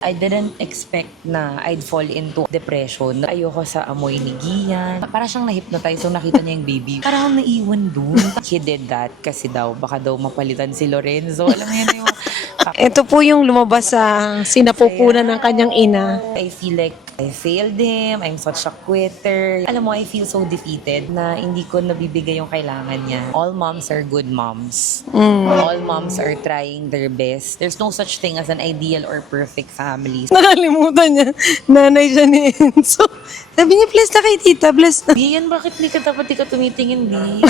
I didn't expect na I'd fall into depression. Ayoko sa amoy ni Gian. Para siyang na-hypnotize, so nakita niya yung baby. Parang naiwan dun. He did that kasi daw, baka daw mapalitan si Lorenzo. Alam mo yun yung... Ito po yung lumabas sa sinapupunan ng kanyang ina. I feel like I failed him. I'm such a quitter. Alam mo, I feel so defeated na hindi ko nabibigay yung kailangan niya. All moms are good moms. All moms are trying their best. There's no such thing as an ideal or perfect family. Nakalimutan niya. Nanay siya ni Enzo. Sabi niya, bless na kay tita, bless na. Gian, bakit di ka dapat di ka tumitingin, babe?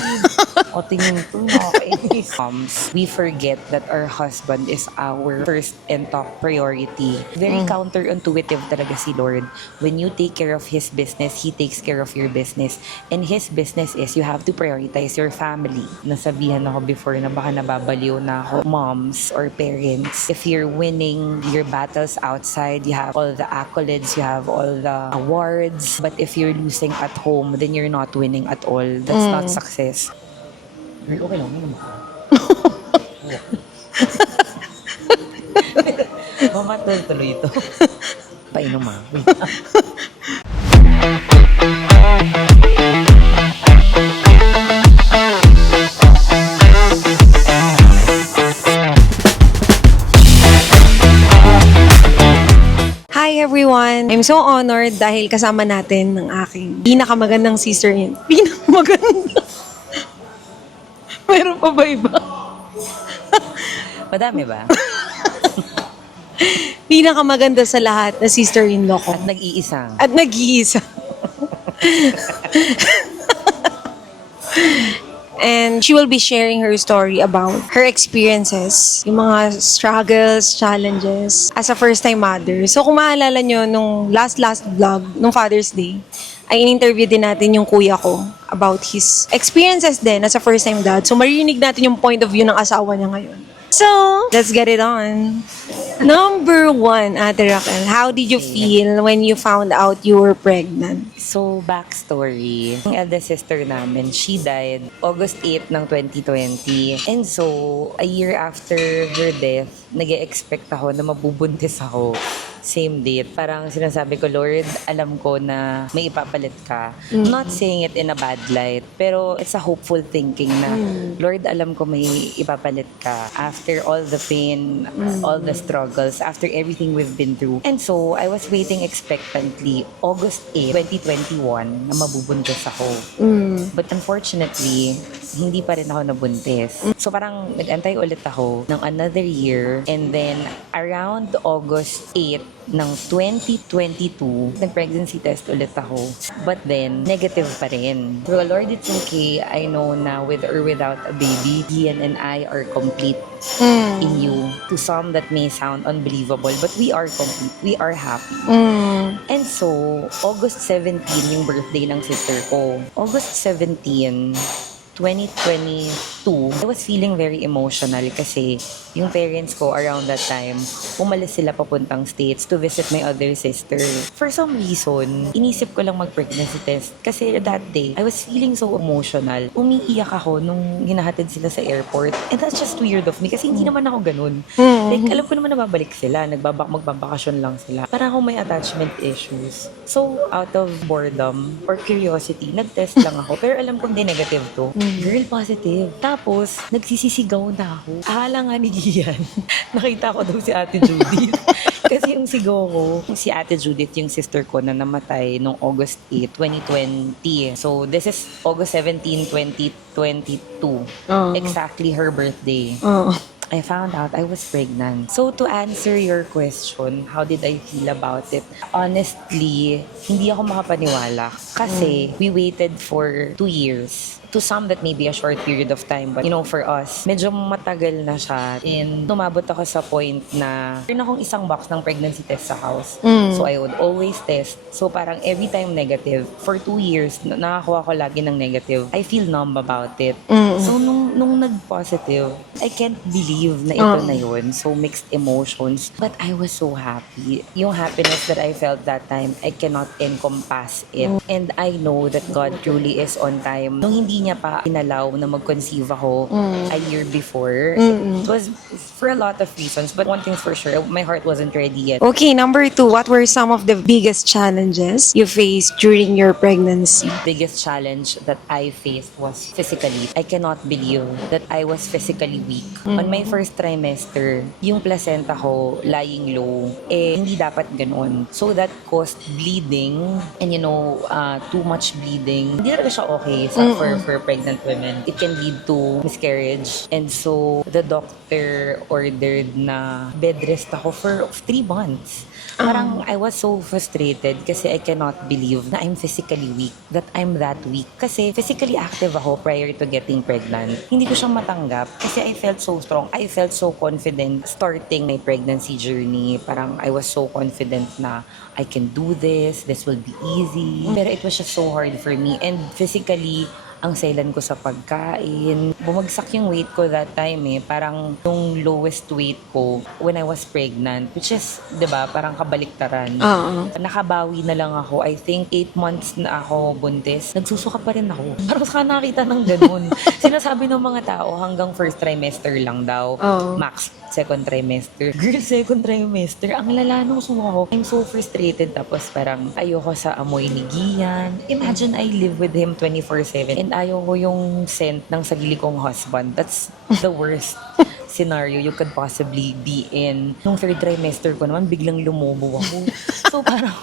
O, tingin ko, nakakainis. Moms, we forget that our husband is our first and top priority. Very counterintuitive talaga si Lord. When you take care of His business, He takes care of your business. And His business is you have to prioritize your family. Nasabihan ako before na baka nababaliw na ako, moms or parents. If you're winning your battles outside, you have all the accolades, you have all the awards. But if you're losing at home, then you're not winning at all. That's not success. Girl, okay lang, minum ka. Mama, tuloy ito. Painom ah. Hi everyone! I'm so honored dahil kasama natin ng aking pinakamagandang sister-in. Pinakamaganda! Meron pa ba iba? Madami ba? Pinakamaganda sa lahat na sister-in-law ko. At nag-iisang. At nag-iisa. And she will be sharing her story about her experiences, yung mga struggles, challenges as a first-time mother. So kung maalala nyo, nung last vlog, nung Father's Day, ay in-interview din natin yung kuya ko about his experiences din as a first-time dad. So marinig natin yung point of view ng asawa niya ngayon. So, let's get it on. Number 1, Ate Raquel, how did you feel when you found out you were pregnant? So, backstory. Yung eldest sister namin, she died August 8 ng 2020. And so, a year after her death, nag-expect ako na mabubuntis ako. Same date. Parang sinasabi ko, Lord, alam ko na may ipapalit ka. Not saying it in a bad light, pero it's a hopeful thinking na, Lord, alam ko may ipapalit ka. After all the pain, all the struggles, after everything we've been through. And so, I was waiting expectantly August 8, 2021 na mabubuntis ako. But unfortunately, hindi pa rin ako nabuntis. So parang nag-antay ulit ako ng another year, and then around August 8 ng 2022, nag-pregnancy test ulit ako. But then, negative pa rin. So Lord, it's okay. I know na with or without a baby, Gian and I are complete in you. To some, that may sound unbelievable, but we are complete. We are happy. And so, August 17 yung birthday ng sister ko. August 17, 2022, I was feeling very emotional kasi yung parents ko around that time, umalis sila papuntang States to visit my other sister. For some reason, inisip ko lang mag-pregnancy test kasi that day, I was feeling so emotional. Umiiyak ako nung hinahatid sila sa airport. And that's just weird of me kasi hindi naman ako ganun. Like, alam ko naman na babalik sila. Magbabakasyon lang sila. Parang ako may attachment issues. So, out of boredom or curiosity, nag-test lang ako. Pero alam kong di negative to. Girl, positive. Tapos, nagsisisigaw na ako. Akala nga ni Gian, nakita ko daw si Ate Judith. Kasi yung sigaw ko, si Ate Judith, yung sister ko na namatay noong August 8, 2020. So, this is August 17, 2022. Exactly her birthday. I found out I was pregnant. So, to answer your question, how did I feel about it? Honestly, hindi ako makapaniwala. Kasi, we waited for 2 years. To some, that may be a short period of time. But, you know, for us, medyo matagal na siya. And tumabot ako sa point na meron akong isang box ng pregnancy test sa house. So, I would always test. So, parang every time negative. For 2 years, nakakuha ko lagi ng negative. I feel numb about it. So, nung nag-positive, I can't believe na ito na yun. So, mixed emotions. But I was so happy. Yung happiness that I felt that time, I cannot encompass it. And I know that God truly is on time. Nung hindi hindi niya pa inalaw na mag-conceive ako a year before. It was for a lot of reasons, but one thing for sure, my heart wasn't ready yet. Okay, number 2, what were some of the biggest challenges you faced during your pregnancy? Biggest challenge that I faced was physically. I cannot believe that I was physically weak. On my first trimester, yung placenta ko lying low, hindi dapat ganun. So that caused bleeding and too much bleeding. Hindi talaga siya okay for pregnant women. It can lead to miscarriage. And so the doctor ordered na bed rest ako for 3 months. Parang I was so frustrated kasi I cannot believe na I'm physically weak, that I'm that weak. Kasi physically active ako prior to getting pregnant. Hindi ko siya matanggap kasi I felt so strong. I felt so confident starting my pregnancy journey. Parang I was so confident na I can do this will be easy. Pero it was just so hard for me. And physically, ang selan ko sa pagkain. Bumagsak yung weight ko that time Parang yung lowest weight ko when I was pregnant, which is, di ba, parang kabaliktaran. Nakabawi na lang ako. I think 8 months na ako buntis. Nagsusuka pa rin ako. Parang saka nakita ng ganun. Sinasabi ng mga tao hanggang first trimester lang daw. Max second trimester. Girl, second trimester. Ang lala nung suka ko. I'm so frustrated. Tapos parang ayoko sa amoy ni Gian. Imagine I live with him 24/7 and ayaw ko yung scent ng sarili kong husband. That's the worst scenario you could possibly be in. Nung third trimester ko naman, biglang lumobo ako. So parang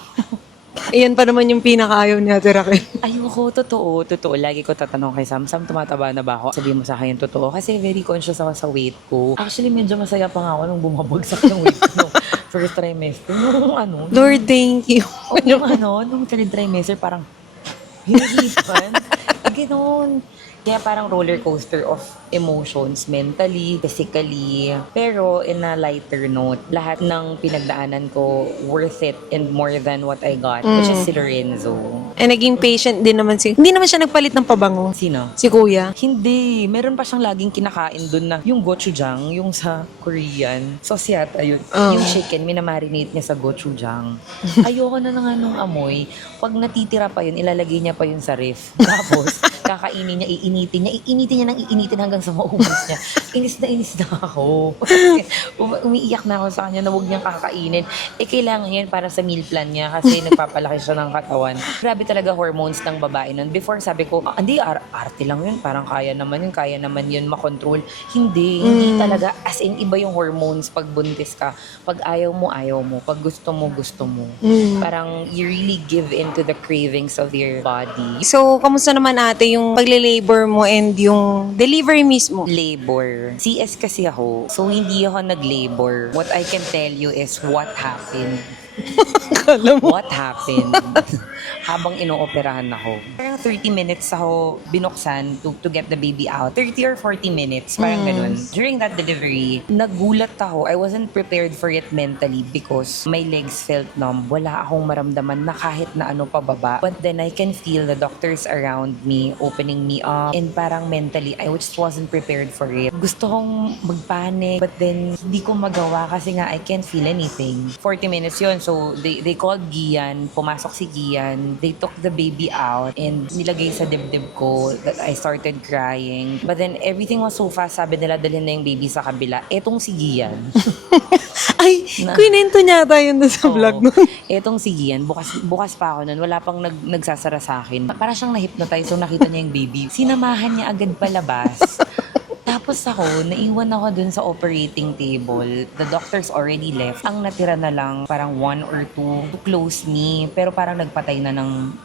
Iyan pa naman yung pinakaayaw ni Ate Raquel. ayoko, totoo. Lagi ko tatanong kay Sam, tumataba na ba ako? Sabihin mo sa akin yung totoo. Kasi very conscious ako sa weight ko. Actually, medyo masaya pa nga ako nung bumabagsak ng weight ko. First trimester. Lord, thank you. Nung third trimester, parang, hinihipan. Ganoon. Kaya parang roller coaster of emotions, mentally, physically. Pero in a lighter note, lahat ng pinagdaanan ko worth it and more than what I got, which is si Lorenzo. And naging patient din naman hindi naman siya nagpalit ng pabango. Sino? Si Kuya. Hindi. Meron pa siyang laging kinakain dun na yung gochujang, yung sa Korean. Sauce yata yun. Yung chicken, minamarinate niya sa gochujang. Ayoko na nga nung amoy. Pag natitira pa yun, ilalagay niya pa yun sa ref. Tapos, kakainin niya, iinitin niya ng iinitin hanggang sa maubos niya. Inis na ako. Umiiyak na ako sa kanya na huwag niyang kakainin. Kailangan yan para sa meal plan niya kasi nagpapalaki siya ng katawan. Grabe talaga hormones ng babae nun. Before sabi ko, hindi, arte lang yun. Parang kaya naman yun makontrol. Hindi talaga. As in, iba yung hormones pag buntis ka. Pag ayaw mo. Pag gusto mo. Parang you really give into the cravings of your body. So, kamusta naman ate yung pagle-labor mo and yung delivery mismo? Labor. CS kasi ako, so hindi ako nag-labor. What I can tell you is what happened. What happened habang inooperahan ako. Parang 30 minutes ako binuksan to get the baby out. 30 or 40 minutes, parang ganun. During that delivery, nagulat ako. I wasn't prepared for it mentally because my legs felt numb. Wala akong maramdaman na kahit na ano pababa. But then I can feel the doctors around me opening me up, and parang mentally, I just wasn't prepared for it. Gusto kong magpanic, but then hindi ko magawa kasi nga I can't feel anything. 40 minutes yun. So, they called Gian. Pumasok si Gian. They took the baby out and nilagay sa dibdib ko that I started crying. But then, everything was so fast. Sabi nila, dalhin na yung baby sa kabila. Etong si Gian. Ay, kwento niya tayo doon sa vlog nun. Etong si Gian, bukas pa ako nun. Wala pang nagsasara sa akin. Para siyang na-hypnotize, so nakita niya yung baby. Sinamahan niya agad palabas. Tapos ako, naiwan ako dun sa operating table. The doctors already left. Ang natira na lang, parang 1 or 2 to close me. Pero parang nagpatay na ng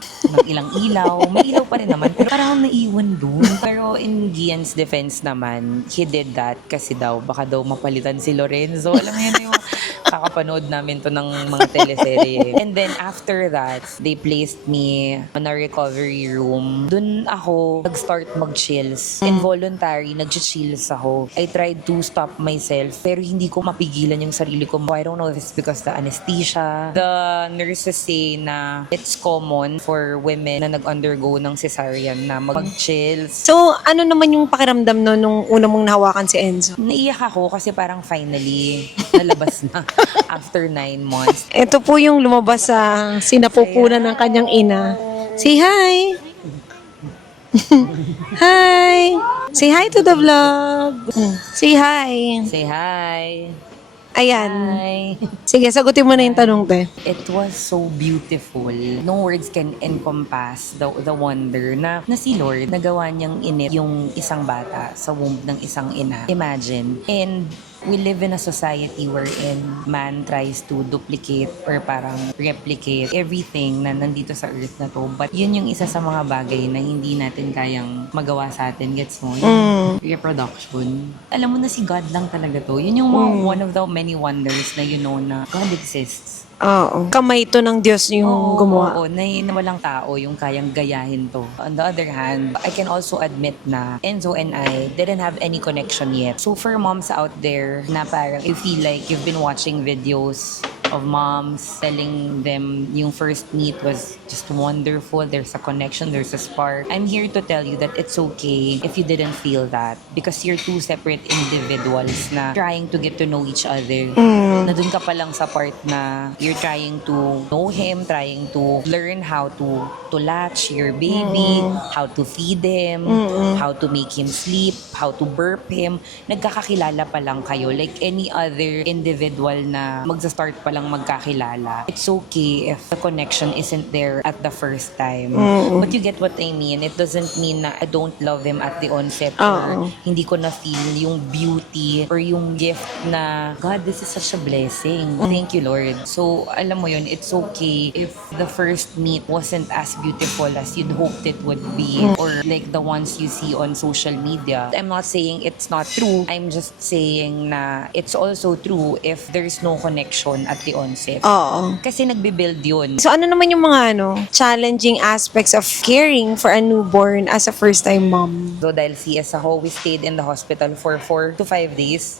ilang ilaw. May ilaw pa rin naman. Pero parang naiwan dun. Pero in Gian's defense naman, he did that kasi daw, baka daw mapalitan si Lorenzo. Alam mo yun yung kakapanood namin to ng mga teleserye. And then after that, they placed me on a recovery room. Dun ako nag-start mag-chills. Involuntary, nag-chills ako. I tried to stop myself, pero hindi ko mapigilan yung sarili ko. I don't know if it's because the anesthesia. The nurses say na it's common for women na nag-undergo ng cesarean na mag-chills. So, ano naman yung pakiramdam no nung una mong nahawakan si Enzo? Naiyak ako kasi parang finally nalabas na after 9 months. Ito po yung lumabas sa sinapupunan ng kanyang ina. Say hi! Hi! Say hi to the vlog. Say hi. Say hi. Ayan. Hi. Sige, sagutin mo na yung tanong, te. It was so beautiful. No words can encompass the wonder na si Lord nagawa niyang init yung isang bata sa womb ng isang ina. Imagine. And we live in a society wherein man tries to duplicate or parang replicate everything na nandito sa earth na to. But yun yung isa sa mga bagay na hindi natin kayang magawa sa atin. Gets mo? Yung reproduction. Alam mo na si God lang talaga to. Yun yung one of the many wonders na you know na God exists. Oo. Kamay to ng Diyos yung gumawa. Oo, na walang tao yung kayang gayahin to. On the other hand, I can also admit na Enzo and I didn't have any connection yet. So for moms out there na parang you feel like you've been watching videos of moms telling them yung first meet was just wonderful, there's a connection, there's a spark. I'm here to tell you that it's okay if you didn't feel that because you're two separate individuals na trying to get to know each other. Na dun ka pa lang sa part na you're trying to know him, trying to learn how to latch your baby, how to feed him, how to make him sleep, how to burp him. Nagkakakilala pa lang kayo like any other individual na magsa-start pa lang magkakilala. It's okay if the connection isn't there at the first time. But you get what I mean. It doesn't mean na I don't love him at the onset or hindi ko na feel yung beauty or yung gift na God, this is such a blessing. Thank you, Lord. So, alam mo yun, it's okay if the first meet wasn't as beautiful as you'd hoped it would be or like the ones you see on social media. I'm not saying it's not true. I'm just saying na it's also true if there's no connection at the onset. Oo. Kasi nagbe-build yun. So ano naman yung mga challenging aspects of caring for a newborn as a first-time mom? So dahil CS ako, we stayed in the hospital for 4 to 5 days.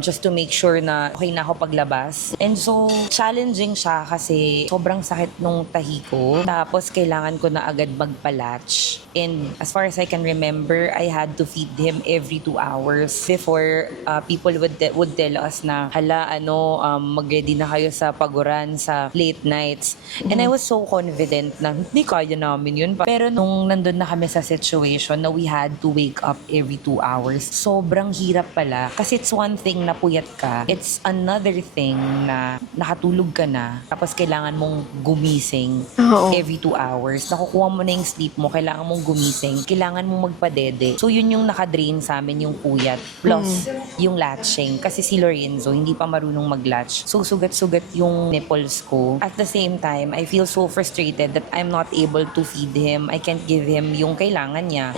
Just to make sure na okay na ako paglabas. And so, challenging siya kasi sobrang sakit nung tahi ko. Tapos, kailangan ko na agad magpa-latch. And as far as I can remember, I had to feed him every 2 hours before people would tell us na, hala, mag-ready na kayo sa paguran sa late nights. And I was so confident na hindi kaya namin yun. Pero nung nandun na kami sa situation na we had to wake up every 2 hours, sobrang hirap pala. Kasi it's one thing na puyat ka. It's another thing na nakatulog ka na. Tapos kailangan mong gumising every 2 hours. Nakukuha mo na yung sleep mo. Kailangan mong gumising. Kailangan mong magpadede. So yun yung nakadrain sa amin yung puyat. Plus yung latching. Kasi si Lorenzo hindi pa marunong mag-latch. So sugat-sugat yung nipples ko. At the same time, I feel so frustrated that I'm not able to feed him. I can't give him yung kailangan niya.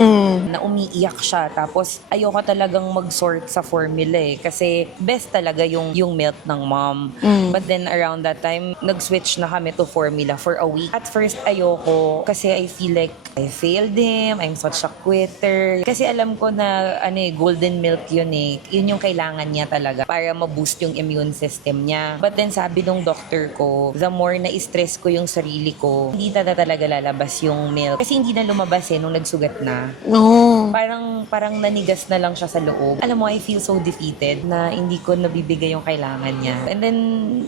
Na umiiyak siya. Tapos ayoko talagang mag-sort sa formula eh. Kasi best talaga yung milk ng mom. But then around that time, nag-switch na kami to formula for a week. At first ayoko kasi I feel like I failed him. I'm such a quitter. Kasi alam ko na golden milk yun eh. Yun yung kailangan niya talaga para ma-boost yung immune system niya. But then sabi nung doctor ko, the more na stress ko yung sarili ko, hindi talaga lalabas yung milk. Kasi hindi na lumabas eh nung nagsugat na. No. Parang nanigas na lang siya sa loob. Alam mo, I feel so defeated na hindi ko nabibigay yung kailangan niya. And then,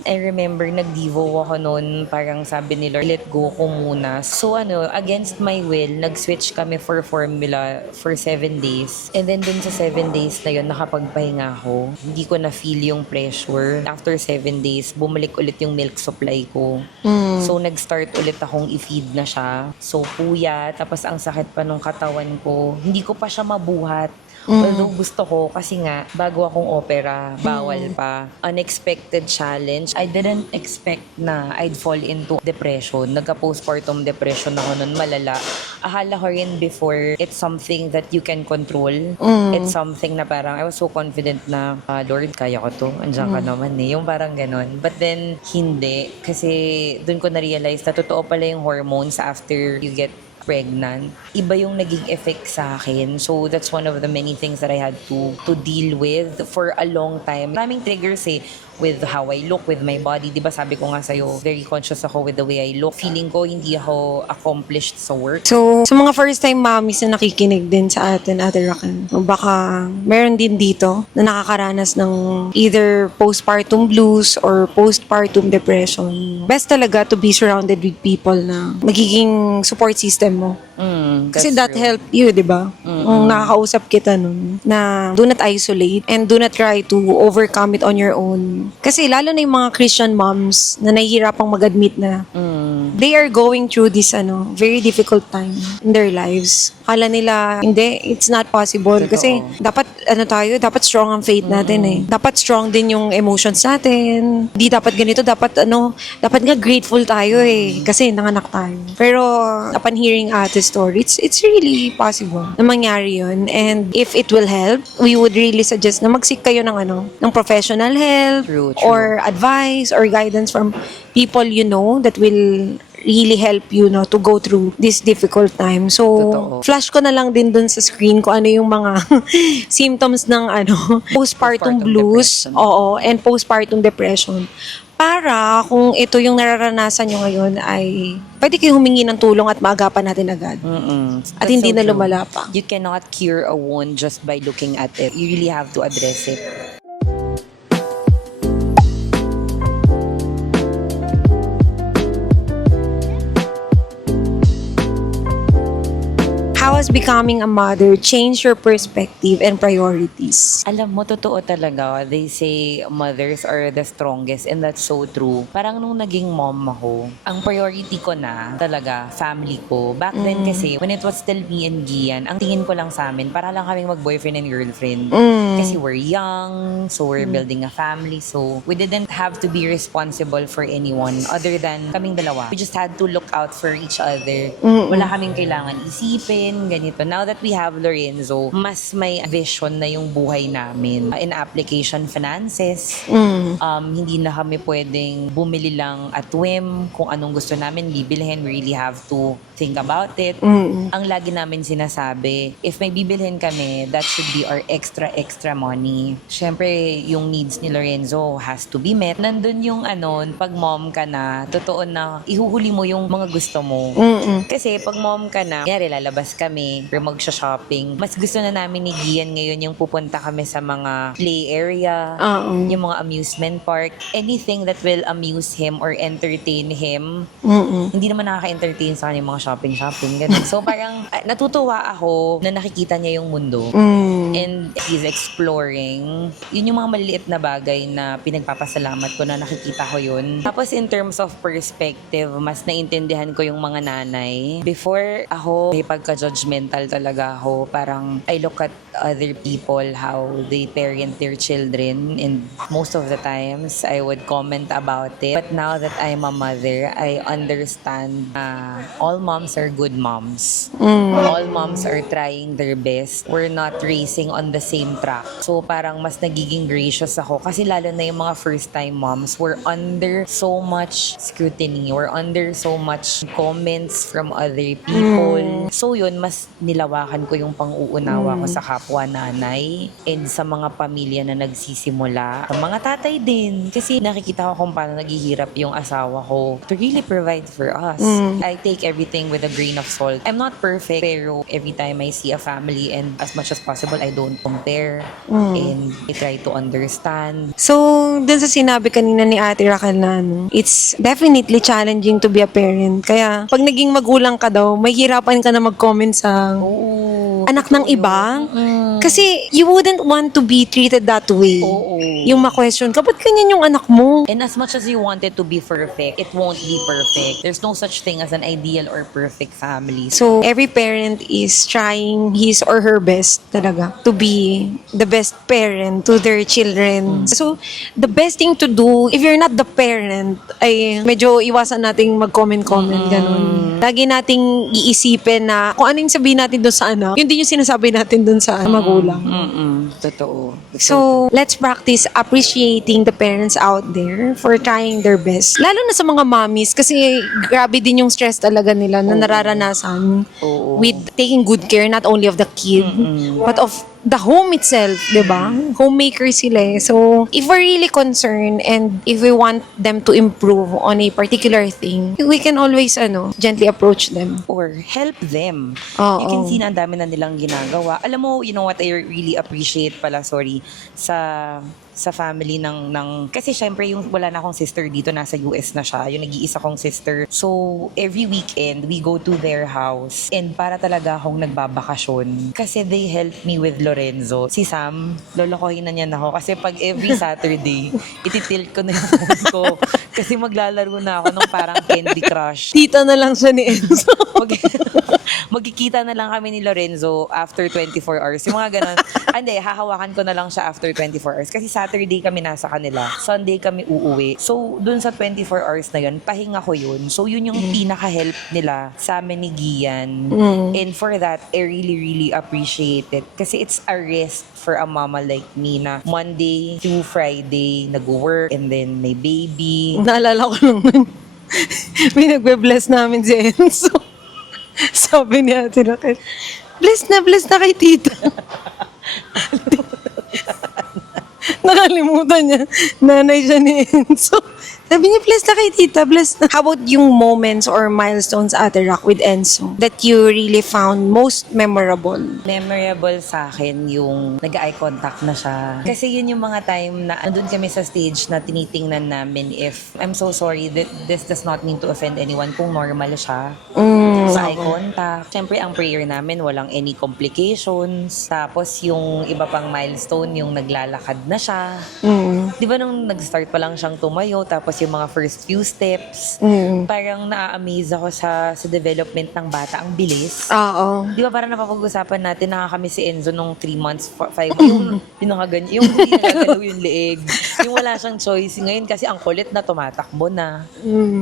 I remember, nag-devo ako noon. Parang sabi ni Lord, let go ko muna. So against my will, nag-switch kami for formula for 7 days. And then dun sa 7 days na yun, nakapagpahinga ako. Hindi ko na-feel yung pressure. After 7 days, bumalik ulit yung milk supply ko. So, nag-start ulit akong i-feed na siya. So, puya. Tapos, ang sakit pa nung katawan ko. Hindi ko pa siya mabuhat. Although gusto ko kasi nga bago akong opera, bawal pa. Unexpected challenge. I didn't expect na I'd fall into depression. Nagka-postpartum depression ako nun, malala. Akala ko rin before it's something that you can control. It's something na parang I was so confident na Lord, kaya ko to. Andiyan ka naman eh. Yung parang ganon. But then, hindi. Kasi dun ko na-realize na totoo pala yung hormones after you get pregnant, iba yung naging effect sa akin. So, that's one of the many things that I had to deal with for a long time. Maraming triggers eh, with how I look, with my body. Diba sabi ko nga sa'yo, very conscious ako with the way I look. Feeling ko hindi ako accomplished sa work. So, sa mga first-time mommies na nakikinig din sa atin, Ate Raquel, baka meron din dito na nakakaranas ng either postpartum blues or postpartum depression. Best talaga to be surrounded with people na magiging support system mo. Kasi That's that true. helped you, di ba? Kung nakakausap kita nun, na do not isolate and do not try to overcome it on your own. Kasi lalo na yung mga Christian moms na nahihirapang mag-admit na they are going through this very difficult time in their lives. Akala nila, hindi, it's not possible. Totoo. Kasi dapat, dapat strong ang faith natin eh. Dapat strong din yung emotions natin. Di dapat ganito, dapat nga grateful tayo eh. Kasi nanganak tayo. Pero upon hearing Ate's story, it's really possible na mangyari yun. And if it will help, we would really suggest na mag-seek kayo ng professional help True. or advice or guidance from people you know that will really help you to go through this difficult time. So, Totoo. flash ko na lang din dun sa screen kung ano yung mga symptoms ng postpartum blues, depression. oo, and postpartum depression. Para kung ito yung nararanasan nyo ngayon ay pwede kayo humingi ng tulong at maagapan natin agad. At That's hindi so na true. lumala pa. You cannot cure a wound just by looking at it. You really have to address it. How has becoming a mother changed your perspective and priorities? Alam mo, totoo talaga. They say mothers are the strongest and that's so true. Parang nung naging mom ako, ang priority ko na talaga, family ko. Back then kasi, when it was still me and Gian, ang tingin ko lang sa amin, para lang kaming mag-boyfriend and girlfriend. Kasi we're young, so we're building a family. So we didn't have to be responsible for anyone other than kaming dalawa. We just had to look out for each other. Wala kaming kailangan isipin, ganito. Now that we have Lorenzo, mas may vision na yung buhay namin. In application finances, hindi na kami pwedeng bumili lang at whim. Kung anong gusto namin bibilhin, we really have to think about it. Ang lagi namin sinasabi, if may bibilhin kami, that should be our extra money. Syempre, yung needs ni Lorenzo has to be met. Nandun yung pag mom ka na, totoo na, ihuhuli mo yung mga gusto mo. Kasi pag mom ka na, kaya lalabas kami or magsha-shopping. Mas gusto na namin ni Gian ngayon yung pupunta kami sa mga play area, yung mga amusement park, anything that will amuse him or entertain him. Hindi naman nakaka-entertain sa kanya yung mga shopping, ganun. So parang natutuwa ako na nakikita niya yung mundo. And he's exploring. Yun yung mga maliliit na bagay na pinagpapasalamat ko na nakikita ko yun. Tapos in terms of perspective, mas naintindihan ko yung mga nanay. Before ako, may pagka-judgmental talaga ako. Parang I look at other people, how they parent their children, and most of the times, I would comment about it. But now that I'm a mother, I understand all moms are good moms. All moms are trying their best. We're not racing on the same track. So parang mas nagiging gracious ako kasi lalo na yung mga first-time moms, we're under so much scrutiny. We're under so much comments from other people. So yun, mas nilawakan ko yung pang-uunawa ko sa kapwa nanay and sa mga pamilya na nagsisimula. Sa mga tatay din. Kasi nakikita ko kung paano naghihirap yung asawa ko to really provide for us. I take everything with a grain of salt. I'm not perfect, pero every time I see a family and as much as possible, I don't compare and I try to understand. So, dun sa sinabi kanina ni Ate Raquel na it's definitely challenging to be a parent. Kaya, pag naging magulang ka daw, may hirapan ka na mag-comment sa anak ng iba. Kasi, you wouldn't want to be treated that way. Yung ma-question ka, ba't ganyan yung anak mo? And as much as you want it to be perfect, it won't be perfect. There's no such thing as an ideal or perfect family. So, every parent is trying his or her best talaga to be the best parent to their children. So, the best thing to do, if you're not the parent, ay medyo iwasan nating mag-comment-comment, ganun. Lagi nating iisipin na kung ano yung sabihin natin doon sa anak, yun din yung sinasabi natin doon sa magulang. Totoo. So, let's practice appreciating the parents out there for trying their best. Lalo na sa mga mommies kasi grabe din yung stress talaga nila na nararanasan with taking good care not only of the kid but of the home itself, di ba? Homemaker sila eh. So, if we're really concerned and if we want them to improve on a particular thing, we can always, gently approach them. Or help them. Oo. You can see na ang dami na nilang ginagawa. Alam mo, you know what I really appreciate pala, sa sa family ng kasi syempre yung wala na akong sister dito, nasa US na siya, yung nag-iisa kong sister. So, every weekend, we go to their house and para talaga akong nagbabakasyon kasi they help me with Lorenzo. Si Sam, lolokohin na niyan ako kasi pag every Saturday, ititilt ko na yung phone ko kasi maglalaro na ako nung parang Candy Crush. Tita na lang siya ni Enzo. Magkikita na lang kami ni Lorenzo after 24 hours. Yung mga ganon. Hindi, hahawakan ko na lang siya after 24 hours. Kasi Saturday kami nasa kanila. Sunday kami uuwi. So, dun sa 24 hours na yun, pahinga ko yun. So, yun yung pinaka-help nila sa amin ni Gian. And for that, I really, really appreciate it. Kasi it's a rest for a mama like me na Monday through Friday, nag-work, and then may baby. Naalala ko lang nun. Pinagbe-bless namin si Enzo. Sabi ni Ate Raquel, bless na kay tita. Nakalimutan niya. Nanay siya ni Enzo. Sabi niya, bless na kay tita, bless na. How about yung moments or milestones, Ate Rac, with Enzo that you really found most memorable? Memorable sa akin yung nag-eye contact na siya. Kasi yun yung mga time na andun kami sa stage na tinitingnan namin if I'm so sorry that this does not mean to offend anyone kung normal siya. Sa eye contact. Siyempre, ang prayer namin, walang any complications. Tapos yung iba pang milestone, yung naglalakad na siya. Di ba nung nag-start pa lang siyang tumayo, tapos yung mga first few steps, parang na-amaze ako sa development ng bata. Ang bilis. Oo. Di ba parang napapag-usapan natin, nakakami si Enzo nung 3 months, 5 months, yung nakaganyan, yung hindi nagagalaw yung leeg. Yung wala siyang choice. Ngayon kasi ang kulit na tumatakbo na.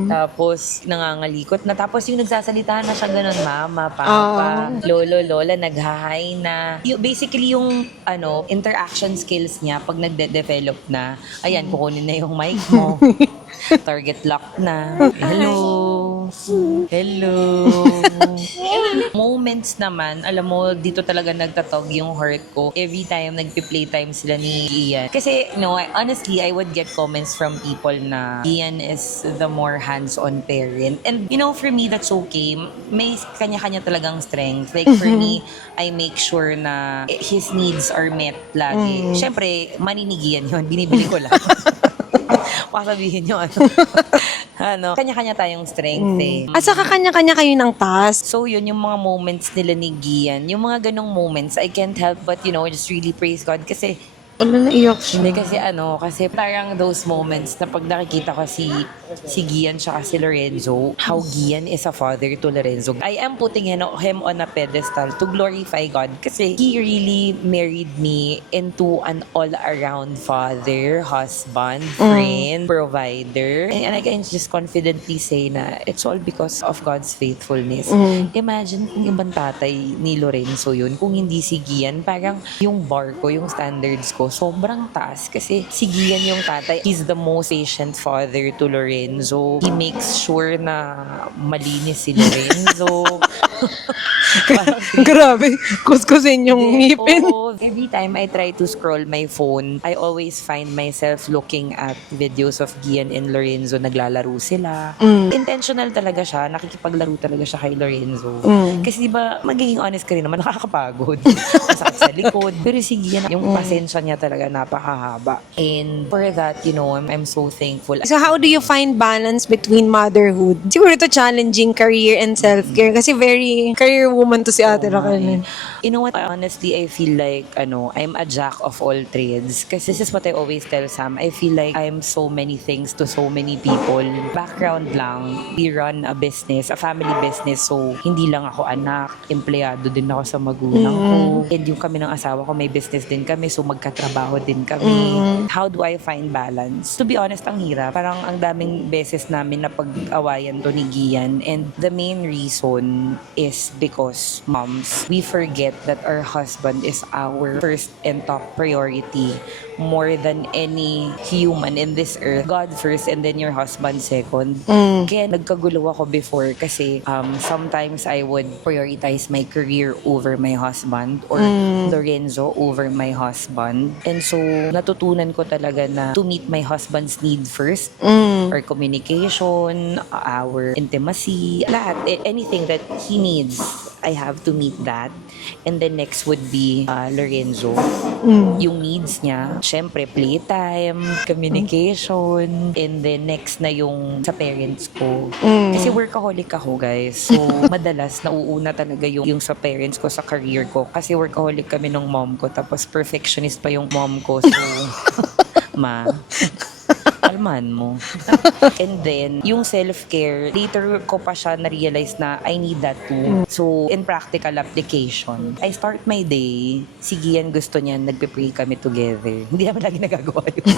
Tapos nangangalikot na. Tapos yung nagsasalita na siya ganun, mama, papa, lolo, lola, nag-hi na. Basically yung interaction skills niya pag nagde-develop na, ayan, kukunin na yung mic mo. Target lock na. Hello. Moments naman, alam mo, dito talaga nagtatog yung heart ko. Every time nagpi-playtime sila ni Ian. Kasi, honestly, I would get comments from people na Ian is the more hands-on parent. And, for me, that's okay. May kanya-kanya talagang strength. Like, for me, I make sure na his needs are met lagi. Siyempre, maninigian yun. Binibili ko lang. Baka sabihin nyo, kanya-kanya tayong strength eh. At saka kanya-kanya kayo ng task. So yun, yung mga moments nila ni Gian, yung mga ganong moments, I can't help but, just really praise God kasi Naiyak siya. hindi kasi parang those moments na pag nakikita ko si Gian tsaka si Lorenzo, how Gian is a father to Lorenzo. I am putting him on a pedestal to glorify God kasi he really married me into an all-around father, husband, friend, provider. And I can just confidently say na it's all because of God's faithfulness. Imagine kung ibang tatay ni Lorenzo yun, kung hindi si Gian, parang yung bar ko, yung standards ko, sobrang taas kasi si Gian yung tatay. He's the most patient father to Lorenzo. He makes sure na malinis si Lorenzo. Grabe, kuskusin yung ngipin. Oo. Every time I try to scroll my phone, I always find myself looking at videos of Gian and Lorenzo. Naglalaro sila. Intentional talaga siya. Nakikipaglaro talaga siya kay Lorenzo. Kasi diba, magiging honest ka rin naman, nakakapagod. Masakit sa likod. Pero si Gian, yung pasensya niya talaga napakahaba. And for that, I'm so thankful. So how do you find balance between motherhood? Siguro ito challenging career and self-care kasi very career woman to si Ate Raquel. You know what? Honestly, I feel like, I'm a jack of all trades. Kasi this is what I always tell Sam. I feel like I'm so many things to so many people. Background lang, we run a business, a family business. So, hindi lang ako anak, empleyado din ako sa magulang ko. And yung kami ng asawa ko, may business din kami. So, magkatrabaho din kami. How do I find balance? To be honest, ang hirap. Parang ang daming beses namin na pag-awayan to ni Gian. And the main reason is because moms, we forget that our husband is our first and top priority more than any human in this earth. God first and then your husband second. Kaya nagkagulo ako before kasi sometimes I would prioritize my career over my husband or Lorenzo over my husband. And so natutunan ko talaga na to meet my husband's need first. Our communication, our intimacy, lahat, anything that he needs, I have to meet that. And then next would be Lorenzo. Yung needs niya, syempre playtime, communication, and then next na yung sa parents ko. Kasi workaholic ako, guys. So, madalas nauuna talaga yung sa parents ko sa career ko. Kasi workaholic kami ng mom ko, tapos perfectionist pa yung mom ko. So, kalman mo. And then, yung self-care, later ko pa siya na-realize na I need that too. So, in practical application, I start my day, si Gian gusto niya, nagpe-pray kami together. Hindi naman lagi nagagawa yun.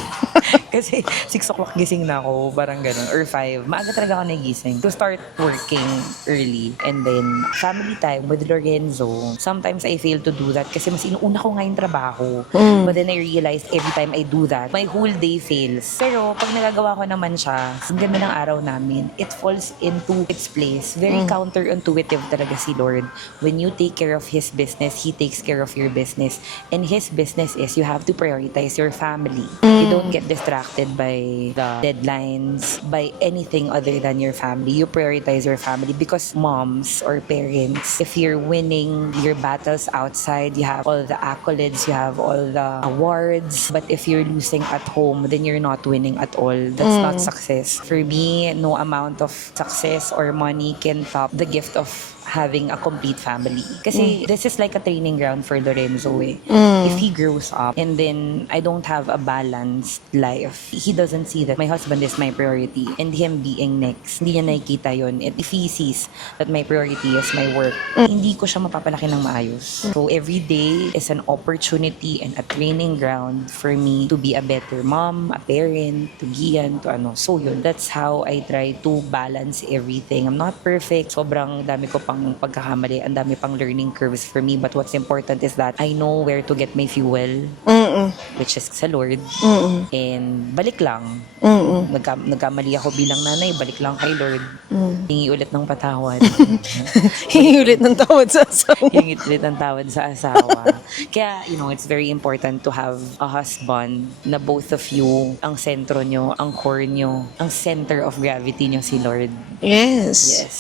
Kasi 6 o'clock gising na ako, parang ganun, or 5. Maaga talaga ako nagising to start working early. And then, family time with Lorenzo. Sometimes I fail to do that kasi mas inuuna ko nga yung trabaho. But then I realized every time I do that, my whole day fails. Pero pag nagagawa ko naman siya, ang ganda ng araw namin, it falls into its place. Very counterintuitive talaga si Lord. When you take care of His business, He takes care of your business. And His business is you have to prioritize your family. You don't get distracted by the deadlines, by anything other than your family. You prioritize your family because moms or parents, if you're winning your battles outside, you have all the accolades, you have all the awards. But if you're losing at home, then you're not winning at all. That's not success. For me, no amount of success or money can top the gift of having a complete family. Kasi this is like a training ground for Lorenzo eh. If he grows up and then I don't have a balanced life, he doesn't see that my husband is my priority and him being next. Hindi niya nakikita yun. And if he sees that my priority is my work, hindi ko siya mapapalaki ng maayos. So every day is an opportunity and a training ground for me to be a better mom, a parent, to Gian, to ano. So yun, that's how I try to balance everything. I'm not perfect. Sobrang dami ko pang pagkakamali, ang dami pang learning curves for me, but what's important is that I know where to get my fuel, which is sa Lord, and balik lang. Nagkamali ako bilang nanay, balik lang kay Lord. Hingi ulit ng patawad. Hingi ulit ng tawad sa asawa. Hingi ulit ng tawad sa asawa. Kaya, it's very important to have a husband na both of you, ang sentro nyo, ang core nyo, ang center of gravity nyo si Lord. Yes. Yes.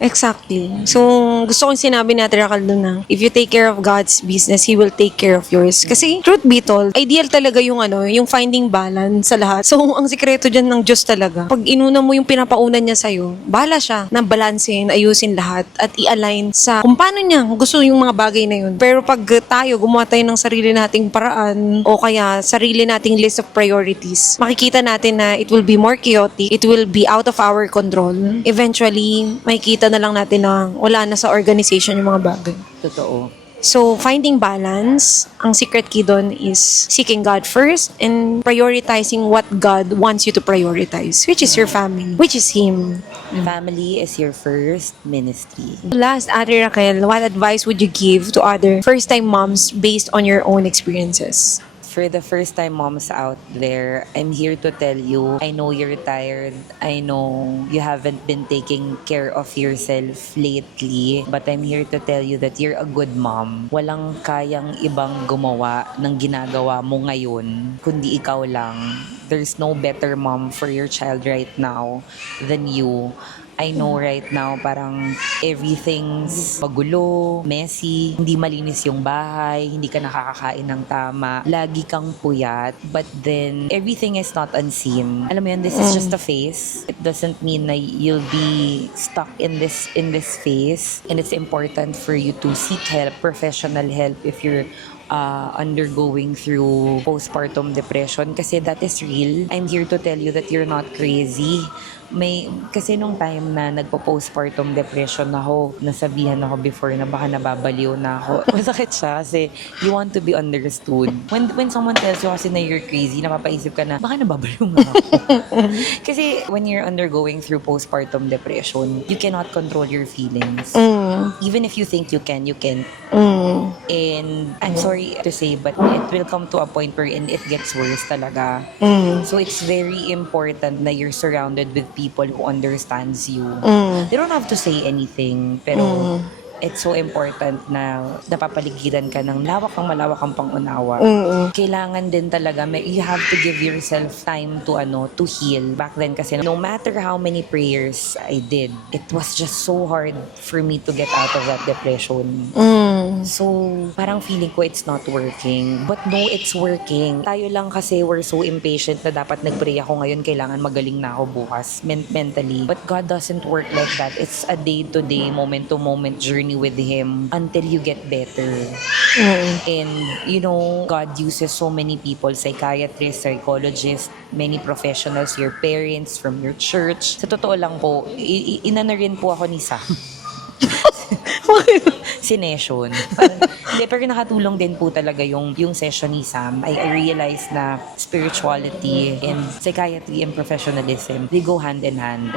Exactly. So, gusto kong sinabi natin, Rakaldo, na if you take care of God's business, He will take care of yours. Kasi, truth be told, ideal talaga yung yung finding balance sa lahat. So, ang sikreto dyan ng Diyos talaga, pag inuna mo yung pinapaunan niya sa'yo, bahala siya na balansin, ayusin lahat, at i-align sa kung paano niya gusto yung mga bagay na yun. Pero pag tayo, gumawa tayo ng sarili nating paraan, o kaya sarili nating list of priorities, makikita natin na it will be more chaotic, it will be out of our control. Eventually, makikita na lang natin na wala na sa organization yung mga bagay. Totoo. So, finding balance, ang secret key doon is seeking God first and prioritizing what God wants you to prioritize, which is your family, which is Him. Family is your first ministry. Last, Ate Raquel, what advice would you give to other first-time moms based on your own experiences? For the first time moms out there, I'm here to tell you, I know you're tired. I know you haven't been taking care of yourself lately. But I'm here to tell you that you're a good mom. Walang kayang ibang gumawa ng ginagawa mo ngayon, kundi ikaw lang. There's no better mom for your child right now than you. I know right now parang everything's magulo, messy, hindi malinis yung bahay, hindi ka nakakakain ng tama, lagi kang puyat, but then everything is not unseen. Alam mo yun, this is just a phase. It doesn't mean na you'll be stuck in this phase, and it's important for you to seek help, professional help if you're undergoing through postpartum depression kasi that is real. I'm here to tell you that you're not crazy. Kasi nung time na nagpo-postpartum depression ako, nasabihan ako before na baka nababaliw na ako. Masakit siya kasi you want to be understood. When someone tells you kasi na you're crazy, napapaisip ka na, baka nababaliw nga ako. Kasi when you're undergoing through postpartum depression, you cannot control your feelings. Even if you think you can, you can't. And I'm sorry to say, but it will come to a point wherein it gets worse talaga. So it's very important na you're surrounded with people who understands you. They don't have to say anything, pero it's so important na napapaligiran ka ng malawakang pangunawa. Kailangan din talaga, you have to give yourself time to heal. Back then kasi, no matter how many prayers I did, it was just so hard for me to get out of that depression. So, parang feeling ko it's not working. But no, it's working. Tayo lang kasi we're so impatient na dapat nagpray ako ngayon, kailangan magaling na ako bukas mentally. But God doesn't work like that. It's a day-to-day, moment-to-moment journey with Him until you get better. And, God uses so many people, psychiatrists, psychologists, many professionals, your parents, from your church. Sa totoo lang po, inana rin po ako ni Sam. Sinession. Pero nakatulong din po talaga yung session ni Sam. I realized na spirituality and psychiatry and professionalism, they go hand in hand.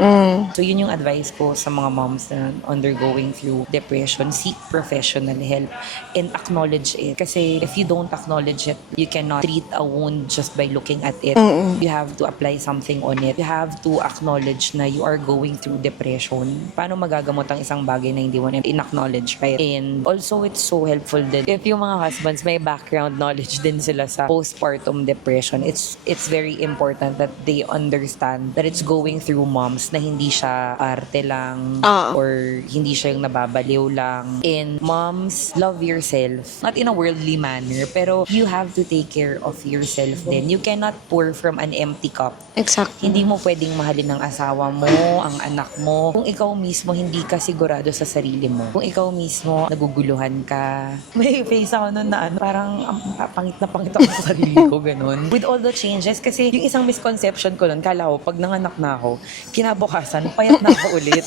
So yun yung advice ko sa mga moms na undergoing through depression. Seek professional help and acknowledge it. Kasi if you don't acknowledge it, you cannot treat a wound just by looking at it. You have to apply something on it. You have to acknowledge na you are going through depression. Paano magagamot ang isang bagay na hindi mo in-acknowledge, right? And also, it's so helpful din if yung mga husbands may background knowledge din sila sa postpartum depression. It's very important that they understand that it's going through moms na hindi siya arte lang or hindi siya yung nababaliw lang. And moms, love yourself. Not in a worldly manner, pero you have to take care of yourself din. You cannot pour from an empty cup. Exactly. Hindi mo pwedeng mahalin ng asawa mo, ang anak mo, kung ikaw mismo hindi ka sigurado sa sarili mo. Kung ikaw mismo naguguluhan ka. May face ako nun na parang pangit na pangit ako sa sarili ko, ganun. With all the changes, kasi yung isang misconception ko nun, kala ko, pag nanganak na ako, kinabukasan, payat na ako ulit.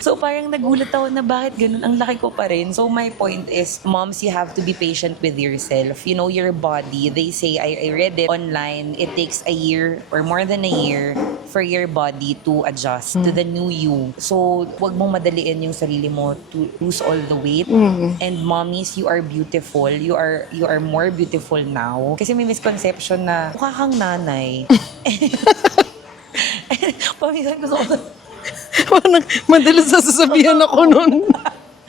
So parang nagulat ako na bakit ganun, ang laki ko pa rin. So my point is, moms, you have to be patient with yourself. You know, your body, they say, I read it online, it takes a year or more than a year for your body to adjust to the new you. So, wag mong madaliin yung sarili mo to lose all the weight. And mommies, you are beautiful. You are more beautiful now. Kasi may misconception na mukha kang nanay. Paminsan gusto ko Parang madalas nasasabihan ako nun.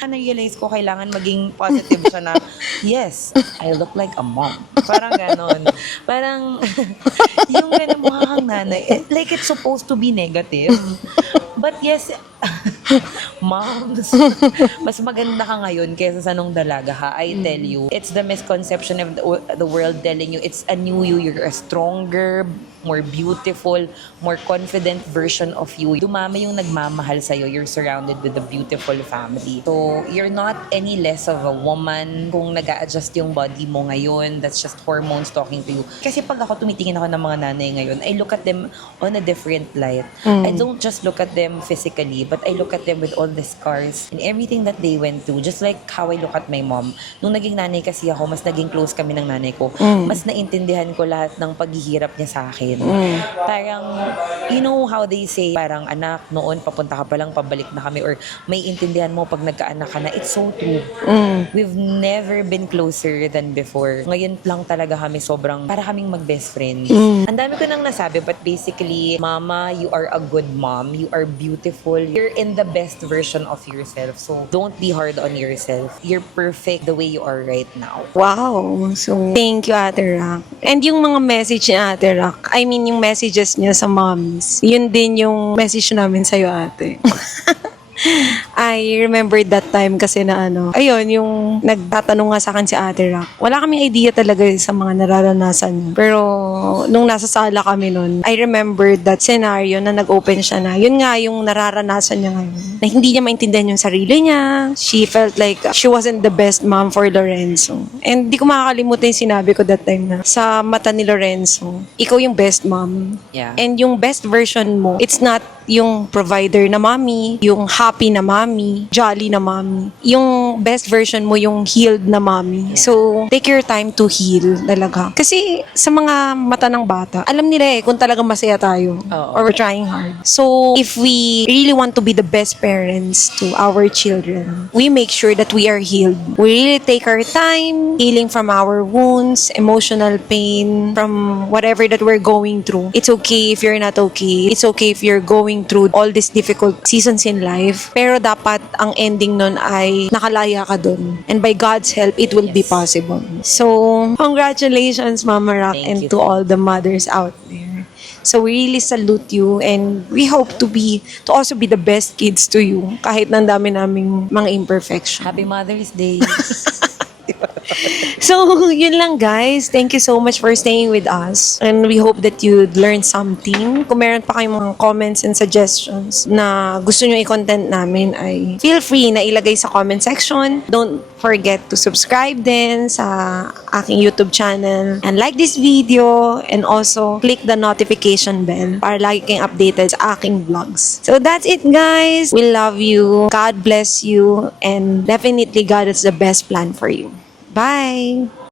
na-realize ko kailangan maging positive siya na, yes, I look like a mom. Parang ganon. Parang, yung ganun mukha kang nanay, like it's supposed to be negative. But yes, moms, mas maganda ka ngayon kaysa sa nung dalaga ha. I tell you, it's the misconception of the world telling you it's a new you. You're a stronger, more beautiful, more confident version of you. Dumami yung nagmamahal sa'yo. You're surrounded with a beautiful family. So, you're not any less of a woman kung nag-a-adjust yung body mo ngayon. That's just hormones talking to you. Kasi pag ako tumitingin ako ng mga nanay ngayon, I look at them on a different light. I don't just look at them physically, but I look at them with all the scars and everything that they went through. Just like how I look at my mom. Nung naging nanay kasi ako, mas naging close kami ng nanay ko. Mas naintindihan ko lahat ng paghihirap niya sa akin. Parang, you know how they say, parang anak, noon papunta ka pa lang, pabalik na kami, or may intindihan mo pag nagkaanak ka na. It's so true. We've never been closer than before. Ngayon lang talaga kami sobrang, para kaming mag-best friends. Ang dami ko nang nasabi, but basically, mama, you are a good mom. You are beautiful. You're in the best version of yourself. So, don't be hard on yourself. You're perfect the way you are right now. Wow. So, thank you, Ate Rock. And yung mga message ni Ate Rock, I mean, yung messages niya sa moms, yun din yung message namin sa'yo, ate. I remember that time kasi na ayun, yung nagtatanong nga sa akin si Ate Rock. Wala kaming idea talaga sa mga nararanasan niya. Pero, nung nasa sala kami nun, I remember that scenario na nag-open siya na, yun nga yung nararanasan niya ngayon. Na hindi niya maintindihan yung sarili niya. She felt like she wasn't the best mom for Lorenzo. And di ko makakalimutan yung sinabi ko that time na, sa mata ni Lorenzo, ikaw yung best mom. Yeah. And yung best version mo, it's not yung provider na mommy, yung happy na mommy, jolly na mommy. Yung yung best version mo yung healed na mommy. So, take your time to heal talaga. Kasi sa mga mata ng bata, alam nila kung talagang masaya tayo Oo. or we're trying hard. So, if we really want to be the best parents to our children, we make sure that we are healed. We really take our time healing from our wounds, emotional pain, from whatever that we're going through. It's okay if you're not okay. It's okay if you're going through all these difficult seasons in life. Pero dapat ang ending nun ay nakalaya ka dun. And by God's help, it will be possible. So, congratulations, Mama Rock, Thank and you, to thank all the mothers out there. So we really salute you and we hope to also be the best kids to you kahit nang dami naming mga imperfection. Happy Mother's Day. So, yun lang guys. Thank you so much for staying with us. And we hope that you'd learn something. Kung meron pa kayong mga comments and suggestions na gusto nyo i-content namin, ay feel free na ilagay sa comment section. Don't forget to subscribe din sa aking YouTube channel. And like this video. And also, click the notification bell para lagi kayong updated sa aking vlogs. So, that's it guys. We love you. God bless you. And definitely God has the best plan for you. Bye!